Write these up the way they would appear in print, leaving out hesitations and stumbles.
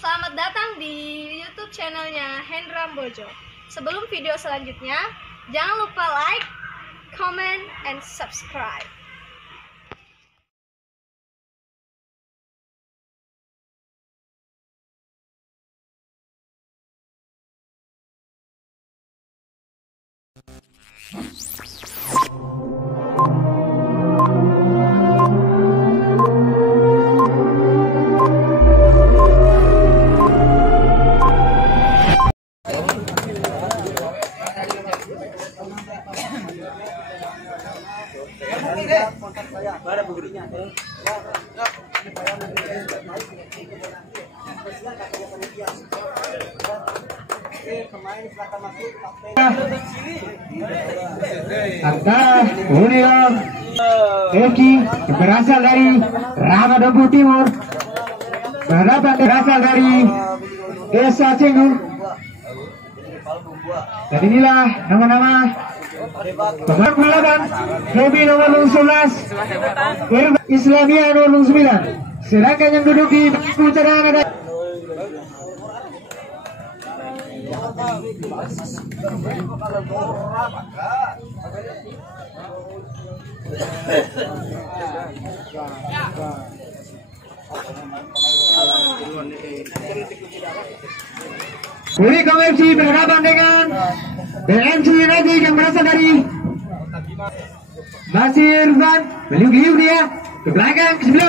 Selamat datang di YouTube channelnya Hendra Bojo. Sebelum video selanjutnya, jangan lupa like, comment, and subscribe. Antara Union Eki berasal dari Ramadhan Timur berasal dari Desa Cenggung. Dan inilah nama-nama pemain pelaban Hobi nomor 11, Islamia nomor 9. Sedangkan yang duduk di bangku cadangan ada Unicom FC berhadapan dengan BMC United yang berasal dari Masih Irfan meliuk-liuk dia ke belakang ke 19.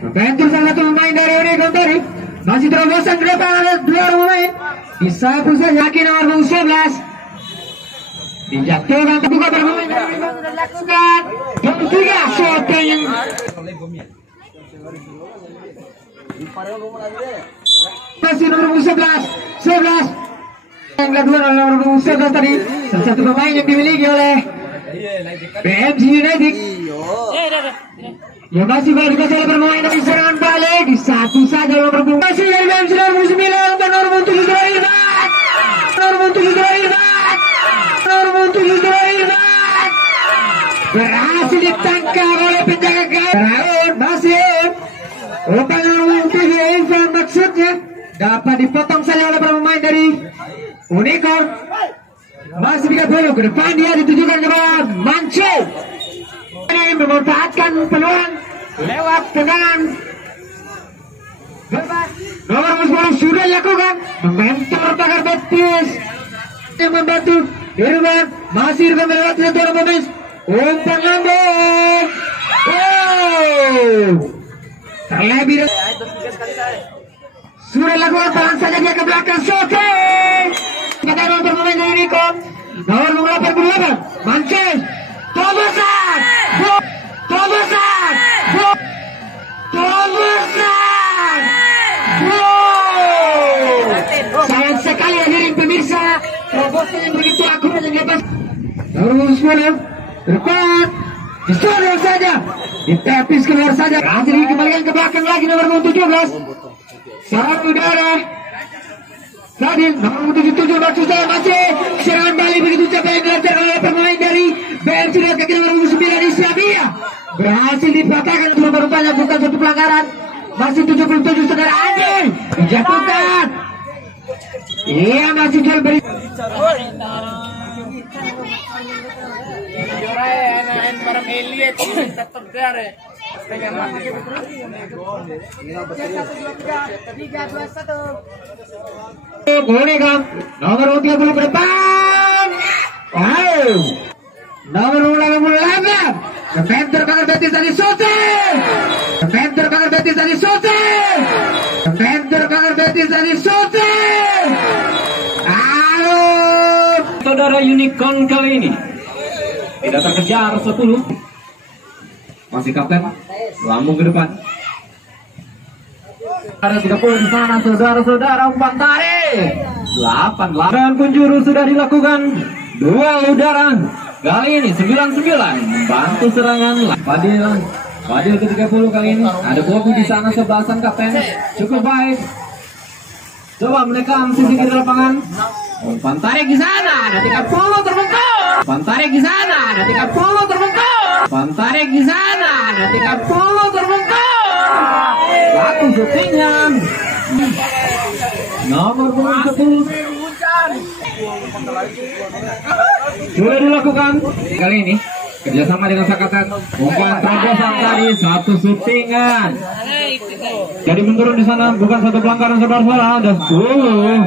Membentur salah satu pemain dari Unicom tadi. Masih terobosan ke depan ada dua pemain. Disapu saja kaki nomor 11. Dijatuhkan terbuka bermain dari Unicom sudah dilakukan. Yang ketiga shooting yang masih nomor 11 yang kedua nomor 11 tadi salah satu pemain yang dimiliki oleh BMC United yang masih baru dikuasai bermain dari serangan balik di satu saja nomor 12 masih dari BMC nomor 9 dan nomor 7 Irfan berhasil ditangkap oleh penjaga gawang. Masih umpan nomor 7 Irfan maksudnya dapat dipotong saja oleh pemain dari Unicom. Masih 30 ke depan dia ditujukan kepada Manco. Ini memanfaatkan peluang lewat tendangan bebas. Nomor 10 sudah dilakukan mentor pagar betis yang membantu Irfan. Masih Irfan melewati satu pemain umpan lambung. Terlebih sudah lakukan tahan saja dia ke belakang shooting. Kata untuk pemain dari Unicom nomor 88 Mances terobosan sayang sekali hadirin pemirsa terobosan yang begitu akurat dan hebat. Nomor 10 depan disodor saja ditepis keluar saja berhasil dikembalikan ke belakang lagi nomor 17 serangan udara Sadil nomor 77 maksud saya masih serangan balik begitu cepat yang dilancarkan oleh pemain dari BMC dan kaki nomor 9 Islamia berhasil dipatahkan. Rupanya bukan satu pelanggaran. Masih 77 saudara Adil dijatuhkan. Iya masih jual beri Unicom nomor 30 ke depan. Nomor 88 Membentur pagar betis dari shooting. Saudara Unicom kali ini tidak terkejar 10. Masih kapten lambung ke depan. Ada 30 di sana saudara-saudara umpan tarik 8 penjuru sudah dilakukan. Dua udara kali ini 99 membantu serangan Fadil ke 30 kali ini. Ada Bobi di sana sebelasan kapten cukup baik. Coba menekan sisi kiri lapangan. Umpan tarik di sana ada 30 terbengkok. Umpan tarik di sana ada 30 terbengkok. Umpan tarik di sana ada 30 terbengkok. Satu syutingnya Nomor punggung 10 sudah dilakukan kali ini kerjasama dengan Sakatan. Umpan terobosan tadi satu syutingan. Jadi menurun di sana bukan satu pelanggaran saudara-saudara, ada 10.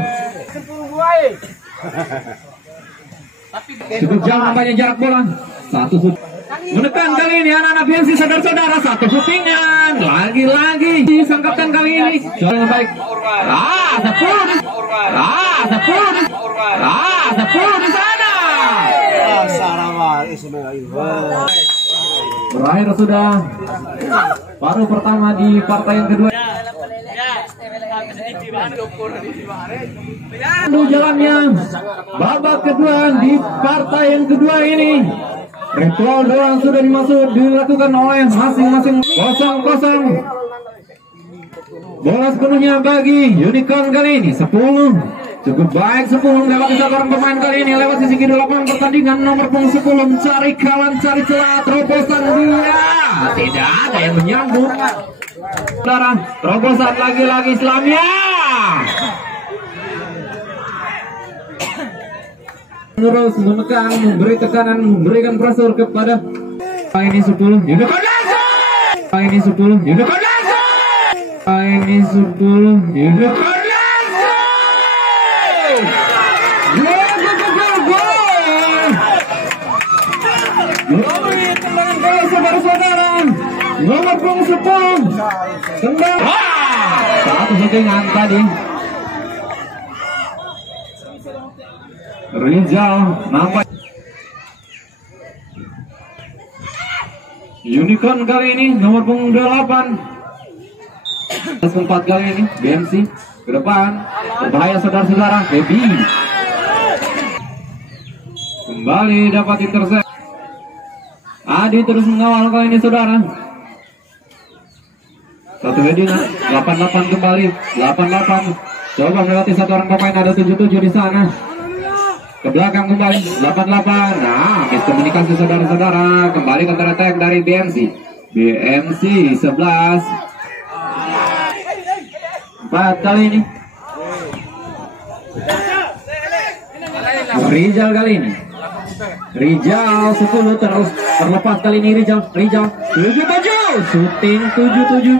Cukup jauh nampaknya jarak bola. Satu syuting. Menekan kali ini anak-anak BMC saudara-saudara, satu syutingan. Lagi-lagi disangkapkan kali ini. Coba yang baik. 10. 10 di sana. Berakhir sudah baru pertama di partai yang kedua. Jalannya babak kedua di partai yang kedua ini. Ritual doang sudah dilakukan oleh masing-masing 0-0. Bola sepenuhnya bagi Unicorn kali ini 10. Cukup baik 10 lewat satu orang pemain kali ini lewat sisi kiri lapangan pertandingan. Nomor punggung 10 mencari kawan, cari celah, terobosan dia. Tidak ada yang menyambut. Saudara, terobosan lagi-lagi Islamia. Terus menekan, memberi tekanan, memberikan pressure kepada ini 10. Unicorn langsung. Ini 10. Unicorn langsung. Ini 10. Unicorn. Tendangan bola saudara-saudara. Nomor punggung 10. Tendang. Satu syutingan tadi. Rizal nampak. Unicorn kali ini nomor punggung 8. Sempat kali ini BMC ke depan. Berbahaya saudara-saudara. Baby. Kembali dapat intercept. Adi terus mengawal kali ini saudara. Satu heading 88 kembali 88. Coba melewati satu orang pemain, ada 77 di sana. Ke belakang kembali 88. Nah, miskomunikasi saudara-saudara. Kembali counter attack dari BMC. BMC 11 4 kali ini. Rizal kali ini. Rizal 10 terus terlepas kali ini Rizal 77 shooting 77.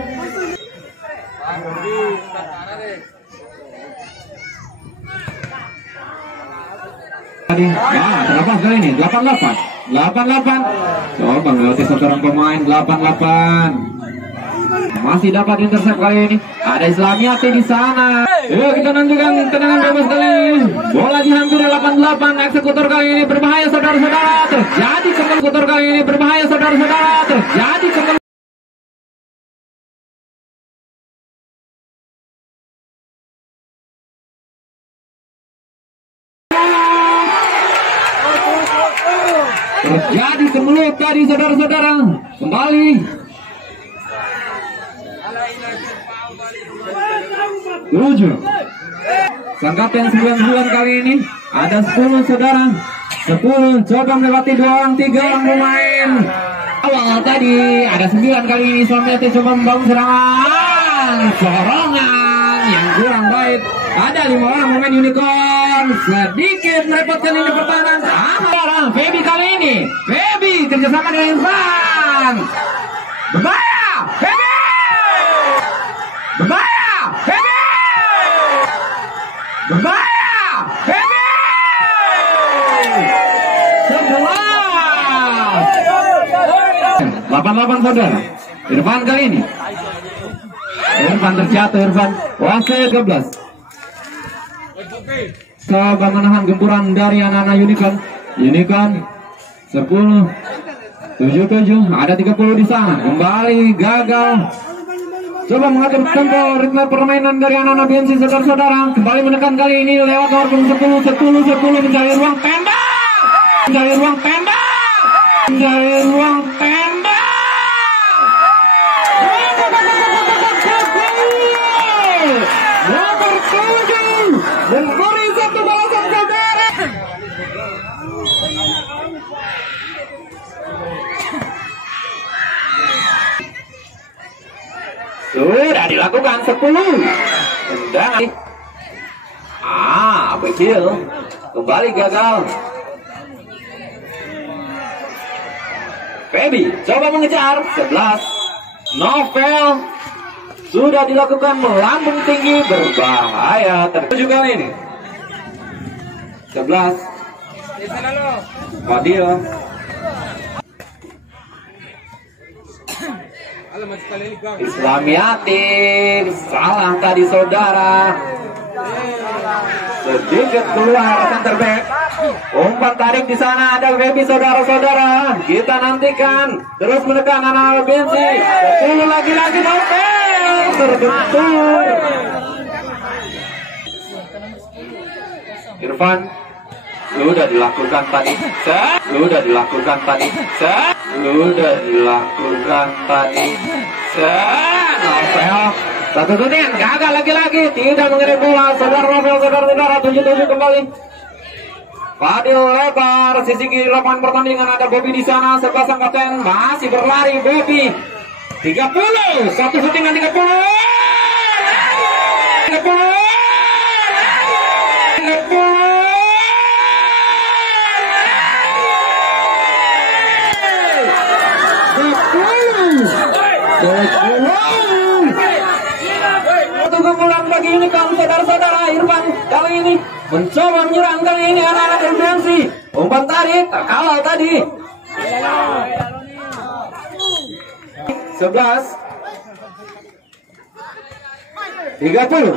Tadi terlepas kali ini 88. Coba melewati satu orang pemain 88. Masih dapat intercept kali ini. Ada Islamiati di sana. Yuk kita nantikan tendangan bebas kali ini. Bola dihampiri 88. Eksekutor kali ini berbahaya saudara-saudara. Terjadi eksekutor kali ini berbahaya saudara-saudara. Terjadi kemelut tadi saudara-saudara. Kembali. Tujuh. Sangkatan 9 kali ini ada 10 saudara. 10 coba melewati 2 orang 3 orang pemain. Awal tadi ada 9 kali ini Islamiati coba membangun serangan. Corongan yang kurang baik. Ada 5 orang pemain Unicorn. Sedikit merepotkan ini pertahanan. Sekarang Baby kali ini. Baby kerjasama dengan Irfan. Berbahaya. Baby. Berbahaya. Baby. Berbahaya. Baby. 11. 88 saudara. Irfan kali ini. Irfan terjatuh Irfan. Wasit 12. Coba menahan gempuran dari anak-anak Unicorn. Unicorn 10 77. Ada 30 di sana. Kembali gagal. Coba mengatur tempo ritme permainan dari anak-anak BMC saudara-saudara. Kembali menekan kali ini lewat nomor 10 mencari ruang tembak. Mencari ruang tembak. Mencari ruang tembak. Nomor 7 memberi satu balasan saudara. Sudah dilakukan 10. Tendangan. Bekil. Kembali gagal. Feby coba mengejar. 11. Novel sudah dilakukan melambung tinggi, berbahaya. Tertuju kali ini. 11. Fadil. Islamiatin salah tadi saudara. Sedikit keluar center back. Umpan tarik di sana ada Feby saudara-saudara. Kita nantikan terus menekan anak Bensi. 10 lagi-lagi Novel terbentur. Irfan sudah dilakukan tadi. Sudah dilakukan tadi. Sudah dilakukan tadi. Novel satu shooting gagal lagi-lagi, tidak mengirim bola. Saudara Novel, saudara-saudara, 7-7 kembali. Fadil lebar sisi kiri lapangan pertandingan, ada Bobby di sana serta sang kapten masih berlari. Bobby 30, satu shootingan 30. 30. Satu keunggulan bagi Unicorn, saudara-saudara. Irfan kali ini mencoba menyerang, kali ini anak-anak Urgensi. Umpan tarik terkawal tadi. 11 30.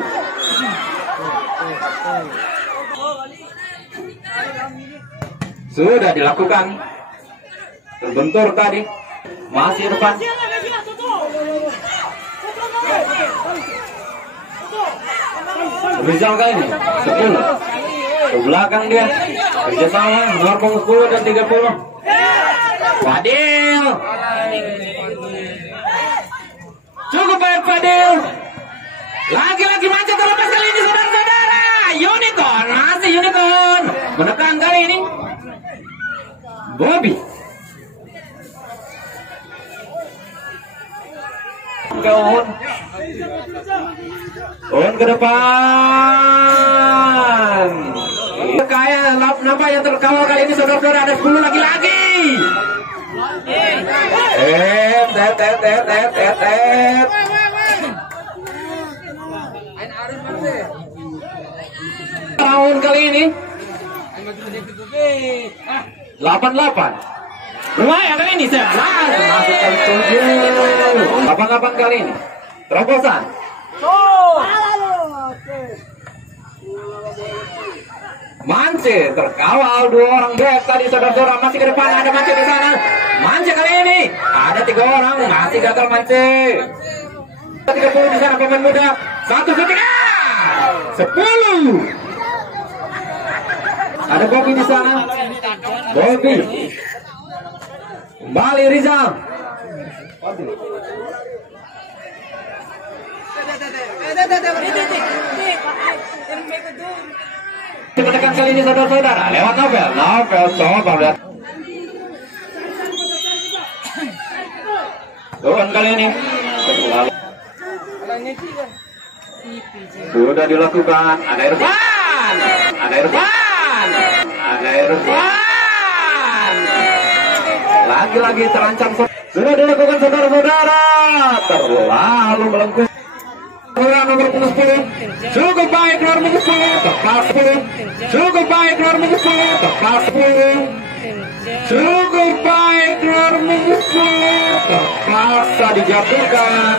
Sudah dilakukan. Terbentur tadi. Masih Irfan. Rizal kali ini 10. Ke belakang dia. Kerjasama nomor punggung 10 dan 30. Fadil. Cukup baik Fadil. Lagi-lagi maju terlepas kali ini saudara-saudara. Unicorn, masih Unicorn menekan kali ini. Bobby. On ke depan. Kayak napa yang terkawal kali ini saudara-saudara, ada 10 lagi-lagi. Tahun kali ini 88. Lumayan kali ini 11. Masuk kali 7. Kapan-kapan kali ini terobosan. Mance terkawal 2 orang back tadi saudara-saudara, masih ke depan ada Mance di sana. Mance kali ini ada 3 orang, masih gagal Mance. 30 di sana pemain muda. 1 shooting. 10. Ada Bobby di sana. Bobby. Kembali Rizal. Kita tekan kali ini saudara-saudara lewat Novel. Novel coba lihat. Turun kali ini. Sudah dilakukan. Ada Irfan. Ada Irfan. Ada Irfan. Lagi-lagi terancam. Sudah dilakukan saudara-saudara. Terlalu melengkung. Nomor punggung 10. Cukup baik nomor punggung 10. Tepat 10. Cukup baik nomor punggung 10. Tepat 10. Cukup baik nomor punggung 10. Terpaksa dijatuhkan.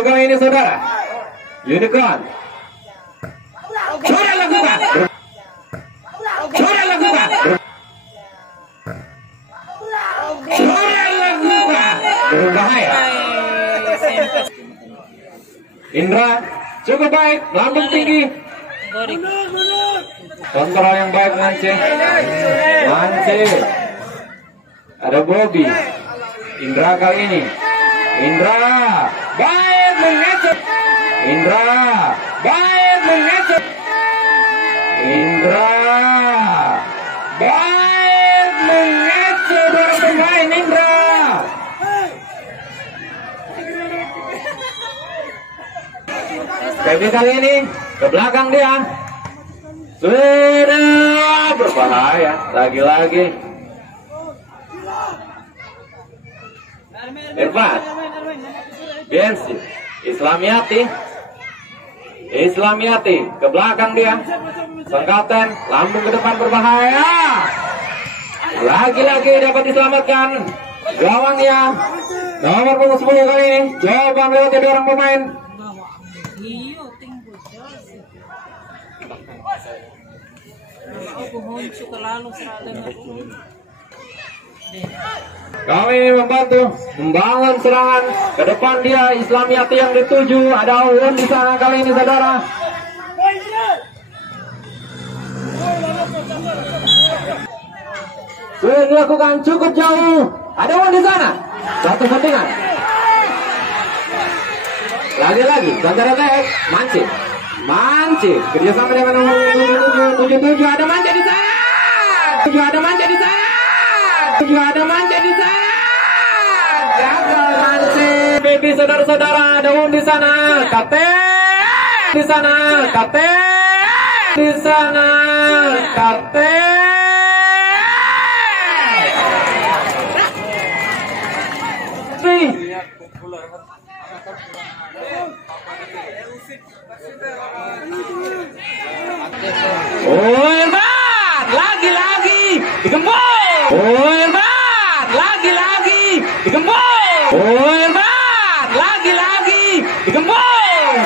Kali ini saudara Unicorn sudah lakukan. Sudah lakukan. Berbahaya. Indra cukup baik, lambung tinggi. Kontrol yang baik Mance. Mance. Ada Bobby. Indra kali ini. Indra baik mengecer. Indra baik mengecer. Indra baik mengecer dari pemain Indra. Feby kali ini ke belakang dia. Sudah berbahaya lagi-lagi. Irfan, Bensi, Islamiati ke belakang dia. Sang kapten lambung ke depan berbahaya. Lagi-lagi dapat diselamatkan gawangnya. Nomor punggung 10 kali ini coba melewati dua orang pemain. Kami membantu membangun serangan ke depan dia. Islamiati yang dituju, ada Uun di sana kali ini saudara. Sudah dilakukan cukup jauh, ada Uun di sana. Satu settingan. Lagi-lagi Gantara Tek Mancing kerjasama dengan nomor 77. Ada Mance di sana. Gagal Mance. Baby saudara-saudara, ada Uun di sana. Kate di sana. Irfan lagi-lagi digembok. Irfan lagi-lagi digembok.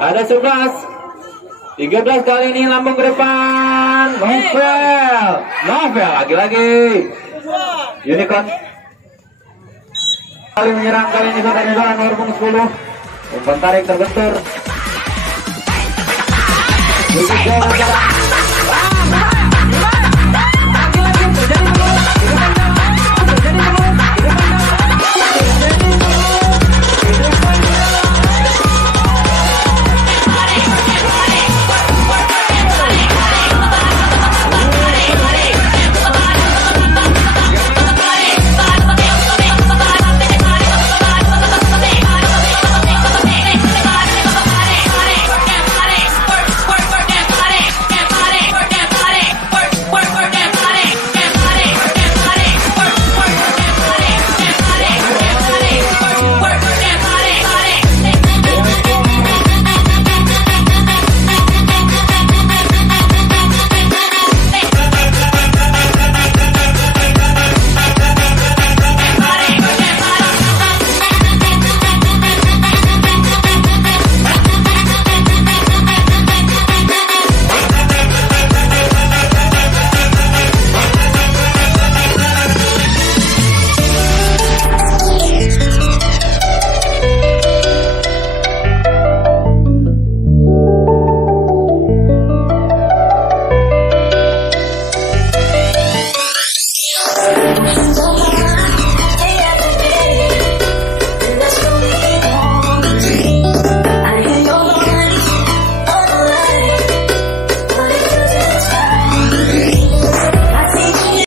Ada 13 kali ini lambung ke depan. Novel lagi-lagi. Unicorn kali menyerang kali ini saudara-saudara nomor punggung 10. Umpan tarik terbentur.